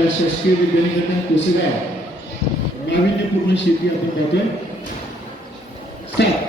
शासकीय विद्यालयाच्या कोसेगाव नाविन्यपूर्ण शेती आपण पाहतोय. स्टार्ट.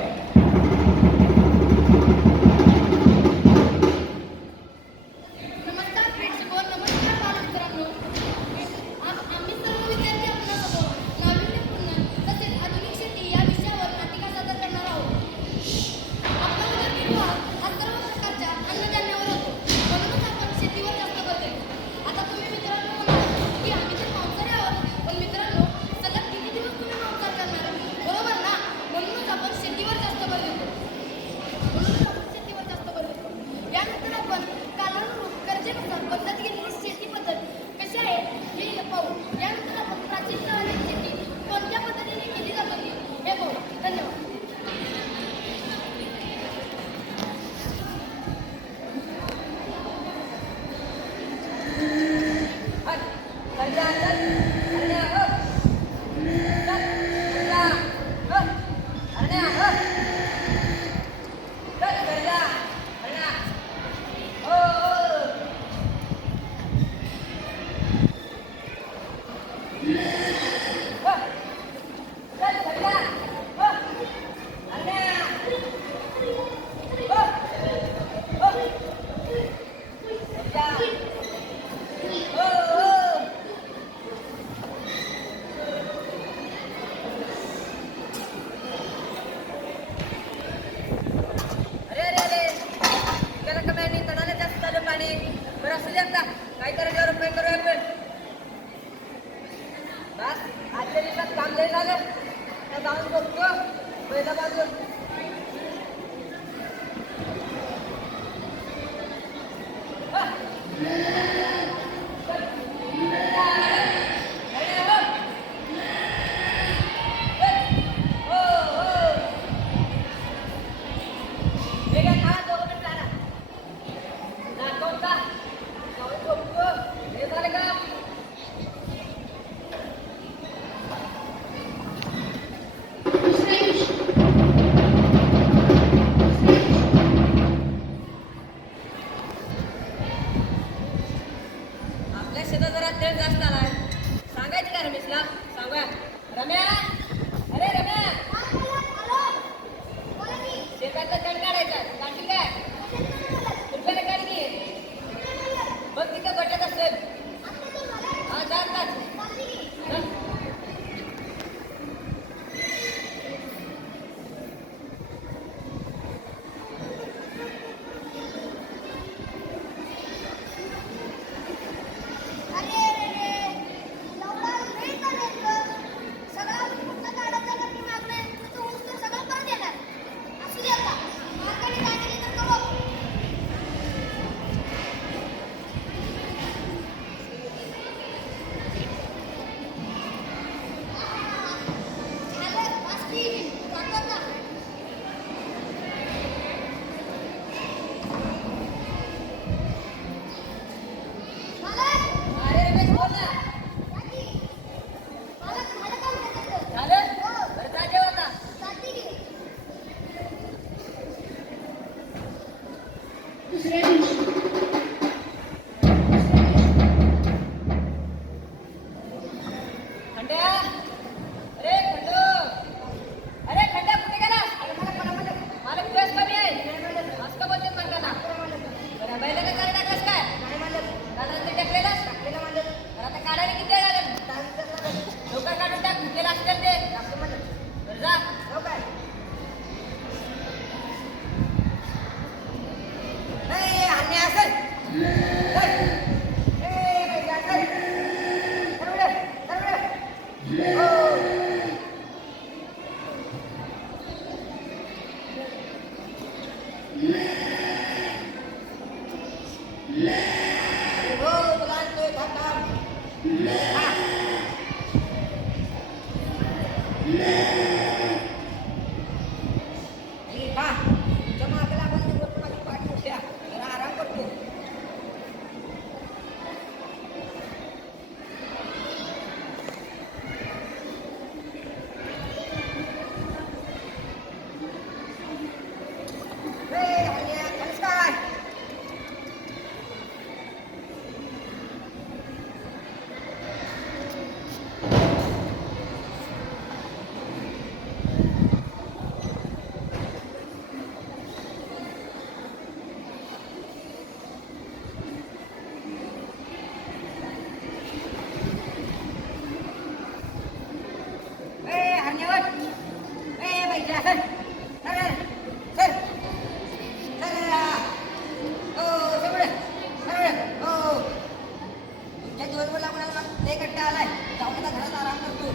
आलाय, जाऊन आता घरात आराम करतो.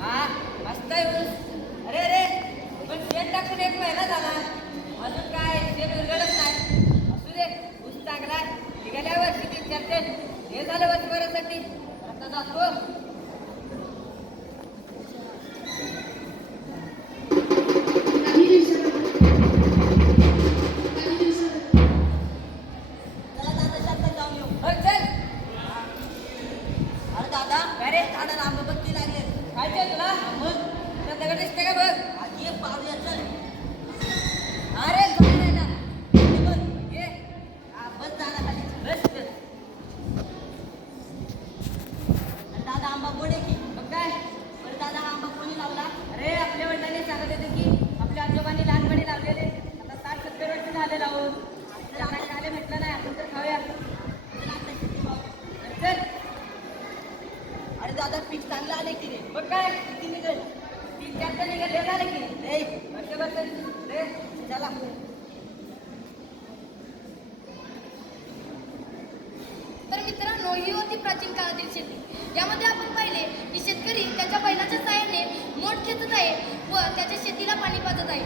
हा मस्त आहे ऊस. अरे अरे पण शेण टाकून एक महिना झाला, अजून काय शेण उरगडच नाही. असू दे, ऊस चांगला आहे. निघाल्या वर्षी 3-4 टन हे झालं वर्षभरासाठी. आता जातो. चला दादा शांत जाऊन येऊ. हो चल. अरे दादा, अरे झाडाला आंबे बत्ती लागले. खायचंय तुला? मग तुला दगड दिसते का बघ? आधी एक पावल्या चल. अरे झाड आहे ना. हे बघ, हे. हा, बस झाडा खाली. बस चल. अरे दादा आंबा गोड आहे की. मग काय? बरं दादा हा आंबा कोणी लावला? अरे आपल्या वडिलांनी सांगत होते की आपल्या आजोबांनी लहानपणी लावलेले. आता 60-70 वर्ष झाले लावून. त्यांना खायला भेटलं नाही, आपण तर खाऊया. चल. अरे दादा पीक चांगलं आले की रे. मग काय किती निघेल? 3-4 टन निघेल. हे झालं की रे. वर्षभर रे चला. तर मित्रांनो, ही होती प्राचीन काळातील शेती. यामध्ये आपण पाहिले की शेतकरी त्याच्या बैलाच्या साहाय्याने मोठ खेचत आहे व त्याच्या शेतीला पाणी पाजत आहे.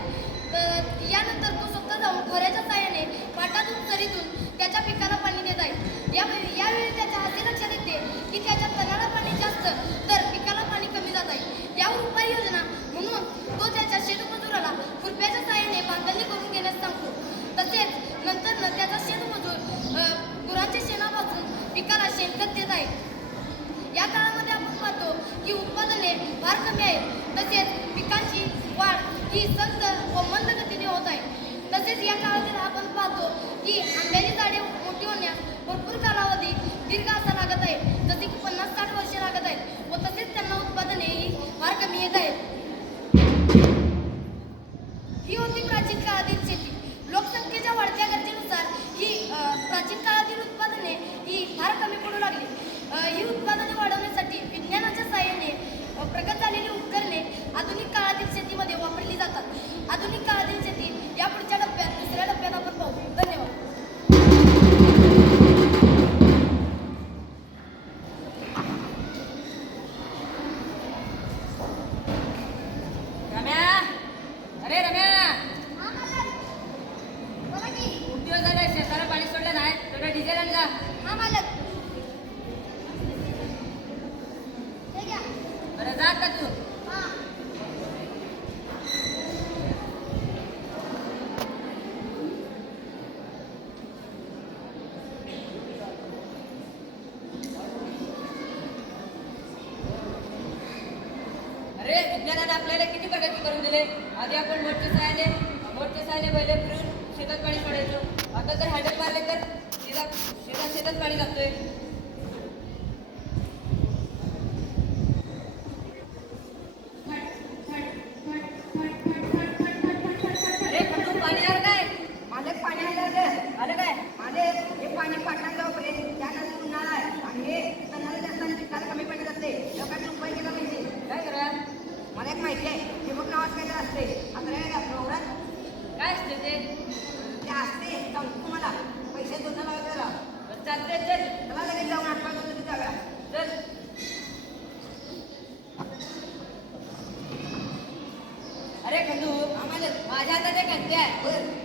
तर यानंतर तो स्वतः जाऊन खोऱ्याच्या साहाय्याने पाटातून चरीतून त्याच्या पिकाला पाणी देत आहे. यावेळी त्याच्या असे लक्षात येते की त्याच्या तणाला पाणी जास्त तर पिकाला पाणी कमी जात आहे. यावर उपाययोजना म्हणून तो त्याच्या शेतमजुराला खुरप्याच्या साहाय्याने बांधणी करून घेण्यास सांगतो. तसेच नंतर त्याचा शेतमजूर गुरांच्या शेणापासून पिकाला शेणखत देत आहे. या काळामध्ये आपण पाहतो की उत्पादने फार कमी आहेत. तसेच पिकांची वाढ ही संथ व मंद गतीने होत आहे. तसेच या काळातील आपण पाहतो की आंब्याची झाडे मोठी होण्यास भरपूर कालावधी दीर्घ असा लागत आहे. जसे की 50-60 वर्षे लागत आहेत व तसेच त्यांना उत्पादने ही फार कमी येत आहेत. ही होती प्राचीन काळातील शेती. लोकसंख्येच्या वाढत्या गरजेनुसार ही प्राचीन काळातील उत्पादने ही फार कमी पडू लागली. ही उत्पादने वाढवण्यासाठी विज्ञानाच्या साहाय्याने प्रगत झालेली उपकरणे आधुनिक काळातील शेतीमध्ये वापरली जातात. आधुनिक काळातील शेती या पुढच्या टप्प्यात दुसऱ्या टप्प्यात आपण पाहू. धन्यवाद. रम्या, अरे रम्या, खूप दिवस झाले शेताला पाणी सोडलं नाही. थोडं डिझेल आण जा. हा मालक. हे घ्या. बरं जा का तू. हा. अरे विज्ञानाने आपल्याला किती प्रगती करून दिले. आधी आपण मोठच्या साहाय्याने बैल फिरून शेतात पाणी सोडायचो. आता तर हँडल मारले तर शेतात पाणी जातोय. अरे खंडू पाणी आलं काय? मालक पाणी आलं काय? मालक हे पाणी पाटणाला जाऊ पर्यंत त्यानंतर उन्हाळा आहे आणि हे तणाला जास्त आणि पिकाला कमी पाणी जाते. लोकांनी उपाय केला पाहिजे. काय करा? मला एक माहिती आहे. ठिबक नावाचं काहीतरी असते. आता काय असते ते असते सांगतो तुम्हाला. पैसे दोन लावा त्याला. चालते चल. चला लगेच जाऊन आठवण तिथे जाऊया. चल. अरे खंडू आम्हाला माझ्या हातात एक घंटे आहे.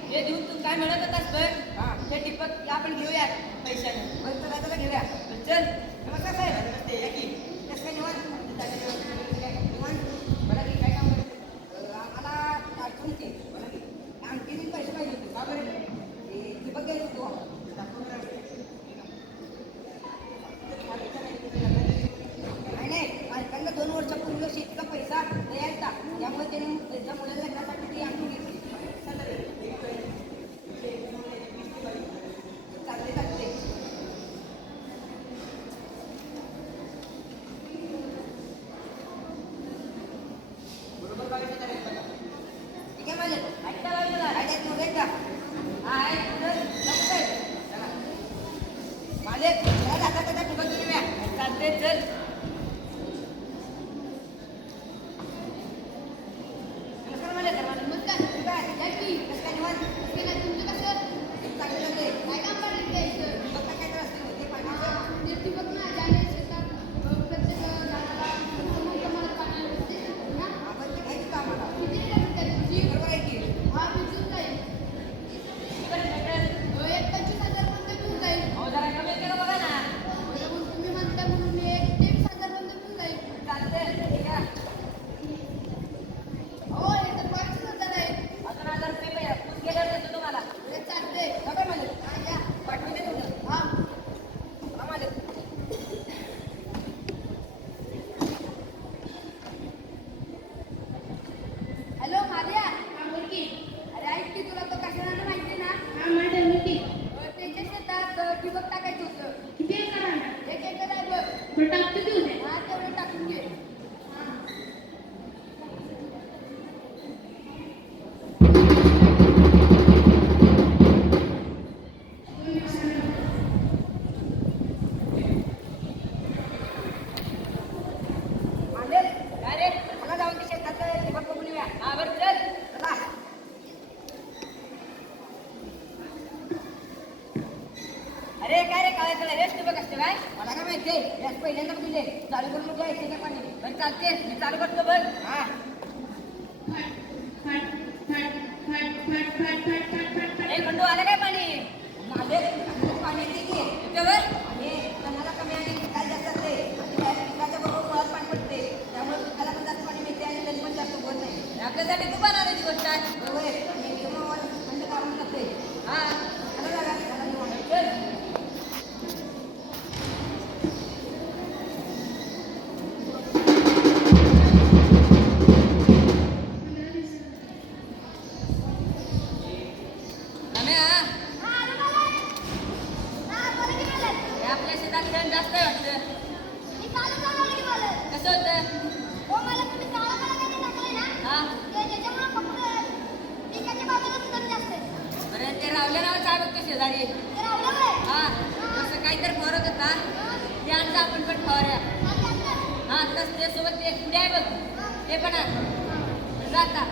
हे देऊन तू काय म्हणत होतास बघ. ते टिपक आपण घेऊया पैशाने. चला चला घेऊया. चल. नमस्कार साहेब. नमस्ते. या की. कसं काय निवांत? मला की काय काम आम्हाला अडचण होती. आणखी पैसे पाहिजे होते. का बरं? टिपक घ्यायचं तू नाही मालकांना 2 वर्षापूर्वी शेतीचा पैसा द्यायचा. त्यामुळे त्याने त्याच्या मुलाला लग्नासाठी ती आणून घेतली. चालते निवांत. ते काय तुमचं कसं चांगलं लागलंय. काय काम काढलं द्यायचं बघता काय तर असतं ते पाण्याचं. ते ठिबक ना ज्याने शेतात प्रत्येक झाडाला समान प्रमाणात पाणी आलं पाहिजे ना आपण ते घ्यायचं का आम्हाला? किती लिटर काय तुमची बरोबर आहे की. हा विजून जाईल बरं, बरं. 25,000 पर्यंत मिळून जाईल अहो, जरा कमी केलं बघा ना. बरं, मग तुम्ही म्हणता म्हणून मी 23,000 पर्यंत मिळून जाईल चालतंय, ठीक आहे. हो हे तर 5,000 आहे अजून 1,000 रुपये पाहिजे. फोन केल्यावर देतो तुम्हाला. हे चालते बघा मला. हा घ्या पाठवून दे तुमचं. हा हा, मालक. हॅलो मारिया हा बोल की अरे ऐक की तुला तो कशाला माहिती आहे ना हा माहिती आहे नक्की. त्याच्या शेतात ठिबक टाकायचं होतं किती एकर आहे? 1 एकर आहे बघ बरं टाकतो की उद्या. हा तेवढं टाकून घे हा मालक, काय रे? चला जाऊन ते शेतातलं ठिबक बघून येऊया. हा, बरं, चल. चला. अरे काय रे काय तुला रेस्ट बघ असते काय मला काय माहितीये याच पहिल्यांदा तुझे चालू करून बघ येते का पाणी बरं चालते मी चालू करतो बघ हा फट फट फट फट फट फट फट फट फट. ए खंडू आलं काय पाणी माझे पाणी येते की येते वर आणि कणाला कमी आणि पिकाला जास्त असते आणि त्या पिकाच्या बरोबर मुळात पाणी पडते त्यामुळे पिकाला पण जास्त पाणी मिळते आणि तरी पण जास्त उगवत नाही आपल्यासाठी खूप आनंदाची गोष्ट आहे बरोबर आहे आणि एकदम थंड काढून जाते हा चला जागा चला निवांत. चल. रम्या, हे आपल्या शेतात तण जास्त आहे वाटतं. कसं होतं? हा. बरं ते रावल्या नावाचं आहे बघ ते शेजारी. हा. तसं काहीतरी फवारत होता. ते आणलं आपण पण फवाऱ्या. हा तसं ते सोबत ते पुढे आहे बघ. ते पण आण. जा आता.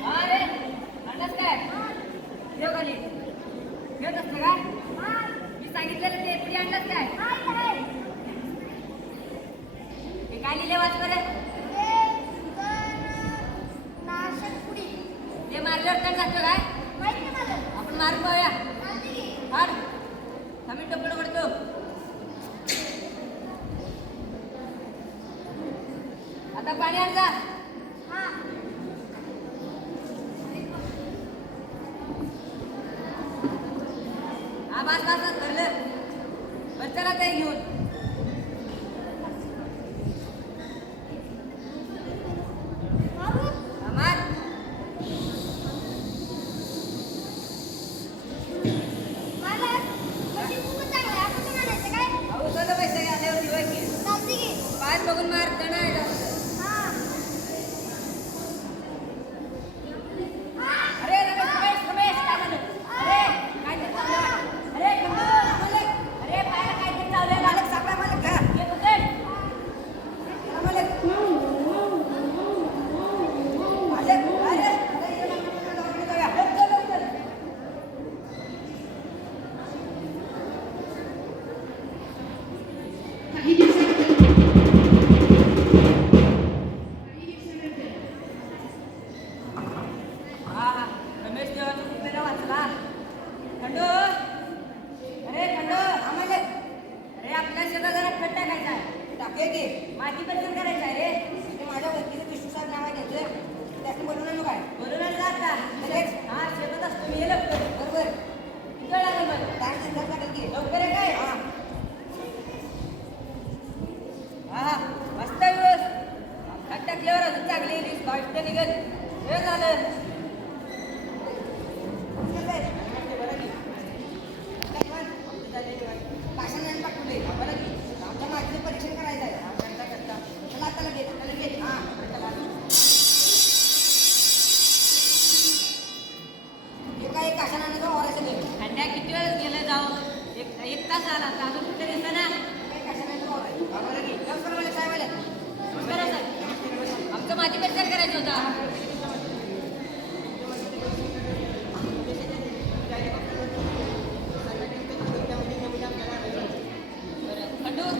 हा रे. आणलंस काय? ठेव खाली. ठेवत असतं का? मी सांगितलेलं ते पुढे आणलंस काय? हे काय लिहिले वाच बरं? ते मारल्यावर काय जातं काय? आपण मारून पाहूया. हाड. आम्ही टोपण उघडतो. आता पाणी आण जा. हा बस बस बस धरलं. बरं चला ते घेऊन. मार. अहो चला पैसे आल्यावर दिवाय की. पाच बघून मार तण आहे जास्त. अरे रमेश रमेश काय झालं? अरे काय ते चाललं? अरे गंगू मालक. अरे पायाला काय ते चाललंय? मालक सापडा मालक का? येत होते. चला मालक. मालक अरे अरे ये मालक दवाखान्यात जाऊया. चल चल चल. काही दिवसानंतर हा हा रमेश देवाचा कुठेला वाचला खंडू अरे खंडू आम्हाला अरे आपल्या शेतात जरा खत टाकायचा आहे टाकूया की माती पण करायचं आहे रे ते माझ्या वरतीचं विष्णू साहेब नाव आहे त्याचं त्याचं बोलून आणू काय बोलून आणलं आता लगेच हा शेतात असतो मी ये लवकर बरोबर किती वेळ लागेल मग टाइम संध्याकाळ लागेल की लवकर आहे काय हा हा मस्त दिवस खत टाकल्यावर अजून चांगली रीस वाईट निघत हे झालं परीक्षण करायचं आहे चला आता लगेच हा चला हे काय काशाना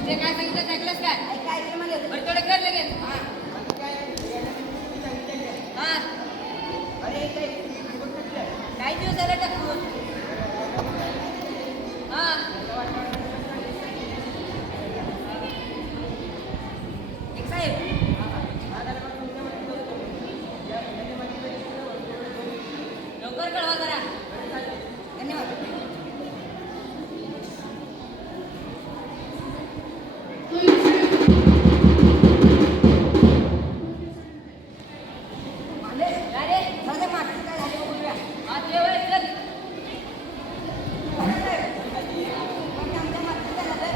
ते काय सांगितलं ऐकलंस काय काय ऐकलं मला बरं थोडं कर लगेच हा अरे काही दिवस झाले टाकून हा एक साहेब लवकर कळवा जरा धन्यवाद अरे झालं मागचं काय झालं बघूया हा ते वय चल आमच्या मागचं काय झालं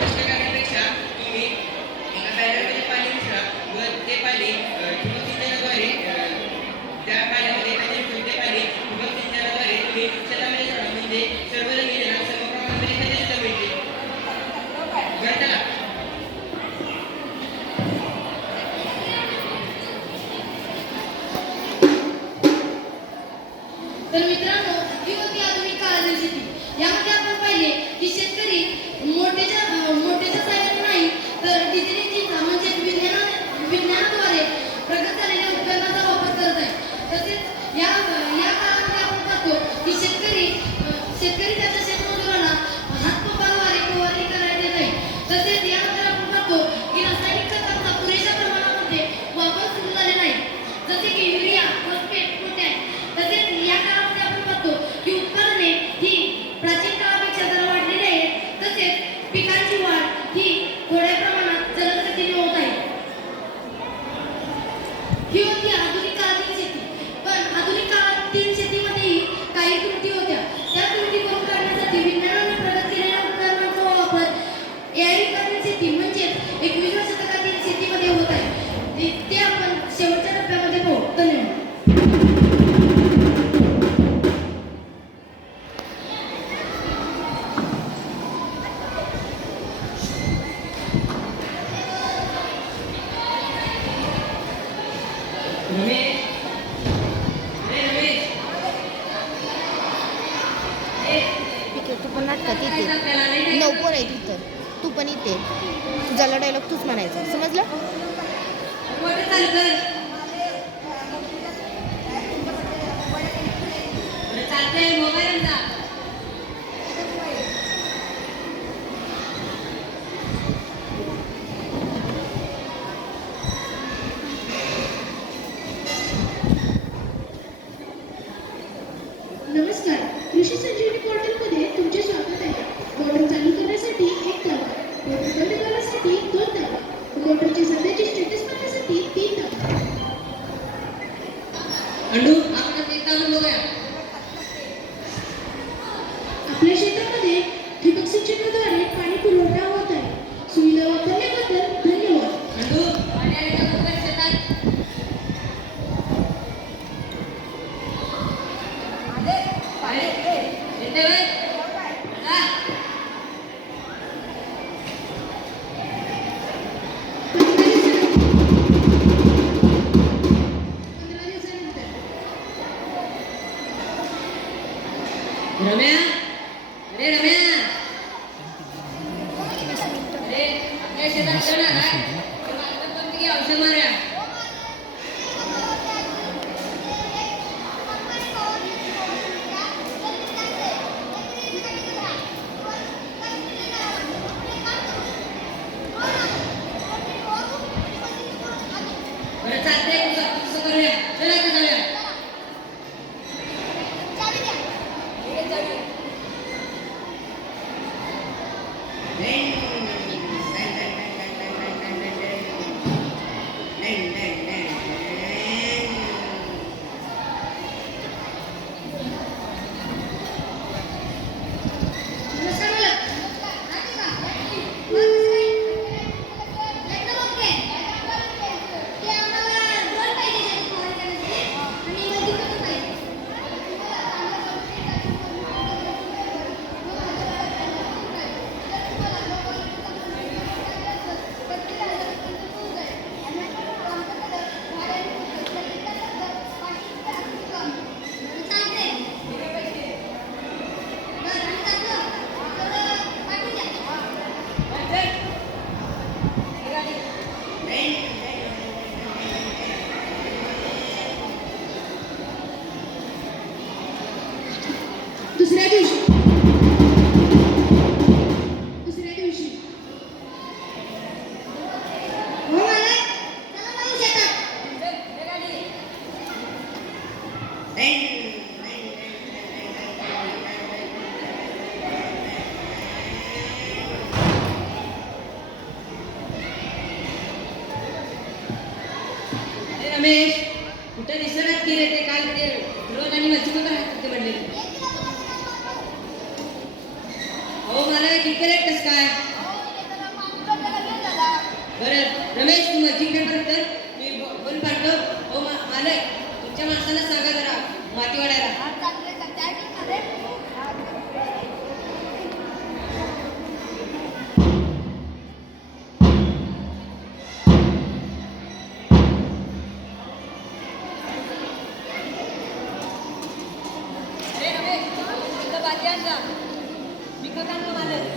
कष्ट करण्यापेक्षा तुम्ही एका बॅनरमध्ये पाणी मिसळा व ते पाणी ठिबक सिंचनाद्वारे त्या पाण्यामध्ये ते पाणी ठिबक सिंचनाद्वारे तुम्ही शेतामध्ये सोडा म्हणजे सर्व जमिनीला समप्रमाणामध्ये खते सुद्धा मिळतील बरं चला तर मित्रांनो ही होती आधुनिक काळातील शेती यामध्ये आपण पाहिले की शेतकरी मोठ्याच्या साहाय्याने नाही तर डिजिटलचा म्हणजे विज्ञानाद्वारे प्रगत झालेल्या उपकरणाचा वापर करत आहे तसेच या काळामध्ये आपण पाहतो की शेतकरी त्याच्या शेतमजुराला हातपंपाद्वारे फवारणी करायला देत आहे तसेच यानंतर आपण पाहतो की रासायनिक खतांचा पुरेशा प्रमाणामध्ये वापर सुरू झालेला नाही जसे की युरिया फॉस्फेट पोटॅश तसेच या काळामध्ये आपण पाहतो की उत्पादने ही प्राचीन काळापेक्षा जरा वाढलेली आहेत तसेच पिकांची वाढ ही थोड्या प्रमाणात जलद गतीने होत आहे ही होती आधुनिक काळातील शेती पण आधुनिक काळातील शेतीमध्येही काही त्रुटी होत्या त्या त्रुटी भरून काढण्यासाठी विज्ञानाने प्रगत केलेल्या उपकरणांचा वापर एआयकालीन शेती म्हणजेच 21व्या शतकातील शेतीमध्ये होत आहे ते आपण शेवटच्या टप्प्यामध्ये पाहू धन्यवाद रमेश ठीक आहे तू पण नाटकात येते 9 पोरं आहेत इथं तू पण इथे तुझ्याला डायलॉग तूच म्हणायचा समजलं मोठं चालू कर चालतंय मोबाईल जा नमस्कार कृषी संजीवनी पोर्टलमध्ये तुमचे स्वागत आहे मोटर चालू करण्यासाठी एक दाबा मोटर बंद करण्यासाठी 2 दाबा मोटरची सध्याची स्टेटस पाहण्यासाठी 3 दाबा अंडू आपण एकदा बघूया आपल्या शेतामध्ये ठिबक सिंचनाद्वारे पाणी पुरवठा होत आहे सुविधा वापरल्याबद्दल धन्यवाद अंडू पाणी आले का लवकर शेतात येते वय जा 15 दिवसानंतर रम्या अरे रम्या अरे आपल्या शेतात जाणार आहे कोणती औषध मारूया बरं चालतंय कसं करूया चला आता जाऊया नमस्कार मालक दुसऱ्या दिवशी दुसऱ्या दिवशी हो मालक चला जाऊ शेतात हे गाडी अरे रमेश कुठे दिसणार की रे ते काल ते रोज आणि मच्छी राहत ते म्हणले हो मला किती रेट कसं काय बरं रमेश तू मच्छी पेपर तर मी बोल पाठव हो मालक तुमच्या माणसाला सांगा जरा माती वाढायला अरे रमेश इथं बाजी आण जा मी का काम मालक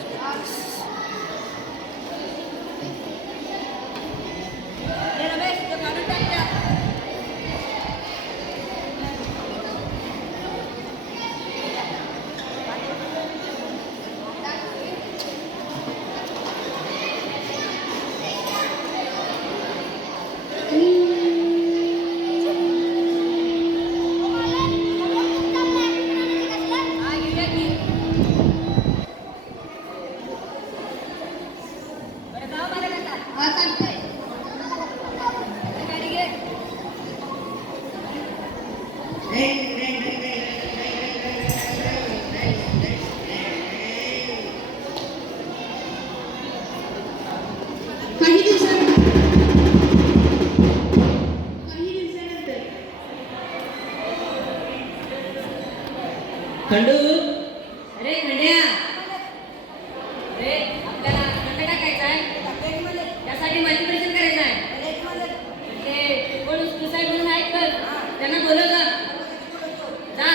अरे रमेश तो काढून टाक त्या हा घेऊया की बरं जाऊ मालक आता हा चालतंय अरे गाडी घे काही दिवसानंतर खंडू अरे खंड्या अरे आपल्याला नका टाकायचं आहे टाकूया की मालक त्यासाठी माहिती परीक्षण करायचं आहे अरे की मालक ते कोण सुसाईड म्हणून आहेत तर त्यांना बोलव जा जा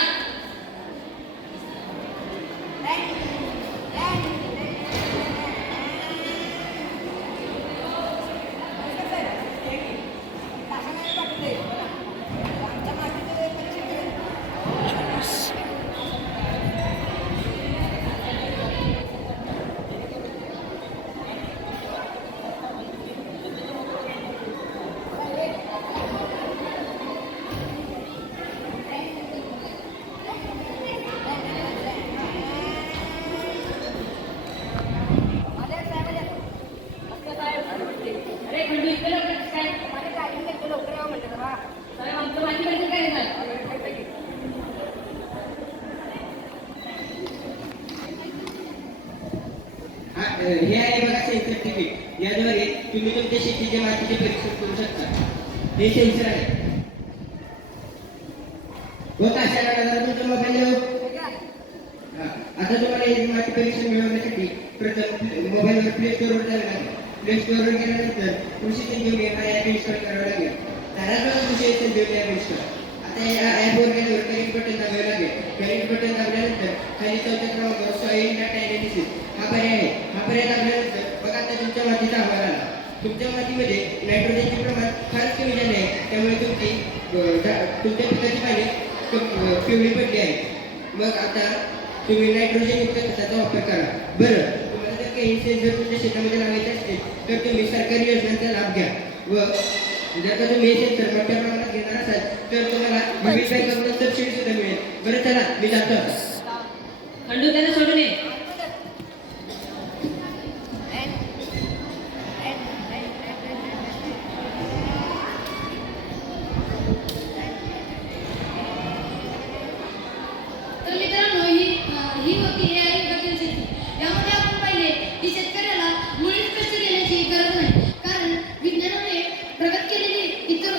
अरे खंडू इतकं लवकर कसं काय साहेब आमचं माहिती परीक्षण करायचं आहे हे आहे बघा सेन्सर तिकीट याद्वारे तुम्ही तुमच्या शेतीच्या मातीचे परीक्षण करू शकता हे सेन्सर आहे व कशाला तुमचा मोबाईल आता तुम्हाला हे माती परीक्षण मिळवण्यासाठी प्रथम मोबाईलवर प्ले स्टोअरवर जावं लागेल प्ले स्टोअरवर गेल्यानंतर कृषी संजीवनी हा ॲप इन्स्टॉल करावा लागेल त्यानंतर कृषी संजीवनी ॲप इन्स्टॉल आता या ॲपवर गेल्यावर कनेक्ट बटन दाबावे लागेल कनेक्ट बटन दाबल्यानंतर खाली चौथ्या क्रमांकावर सॉइल डाटा ॲनालिसिस हा पर्याय आहे हा पर्याय दाबल्यानंतर बघा आता तुमच्या मातीचा अहवाल आला तुमच्या मातीमध्ये नायट्रोजनचे प्रमाण फारच कमी झाले आहे त्यामुळे तुमच्या पिकाची पाने पिवळी पडली आहे मग आता तुम्ही नायट्रोजनयुक्त खताचा वापर करा बरं तुम्हाला जर काही सेन्सर तुमच्या शेतामध्ये लावायचे असतील तर तुम्ही सरकारी योजनांचा लाभ घ्या व जर का तुम्ही हे सेन्सर मोठ्या प्रमाणात घेणार असाल तर तुम्हाला विविध बँकांकडून सबसिडी सुद्धा मिळेल बरं चला मी जातो आता खंडू त्याला सोडून ये तर मित्रांनो ही होती AI युगातील शेती यामध्ये आपण पाहिले की शेतकऱ्याला मुळीच कष्ट घेण्याची गरज नाही कारण विज्ञानाने प्रगत केलेली इतर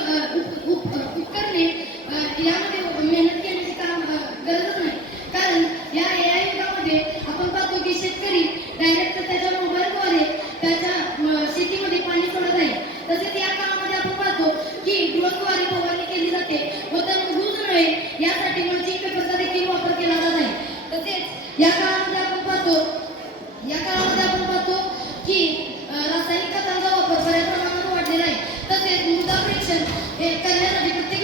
उपकरणे यामध्ये मेहनत घेण्याची गरजच नाही कारण या AI युगामध्ये आपण पाहतो की शेतकरी डायरेक्ट त्याच्या मोबाईलद्वारे त्याच्या शेतीमध्ये पाणी सोडत आहे तसेच या काळामध्ये आपण पाहतो की ड्रोनद्वारे फवारणी केली जाते व तणबूज नव्हे यासाठी मल्चिंग पेपरचा देखील वापर केला जात आहे तसेच या काळामध्ये आपण पाहतो की रासायनिक खतांचा वापर बऱ्याच प्रमाणात वाढलेला आहे तसेच मृदा परीक्षण करण्यासाठी प्रत्येक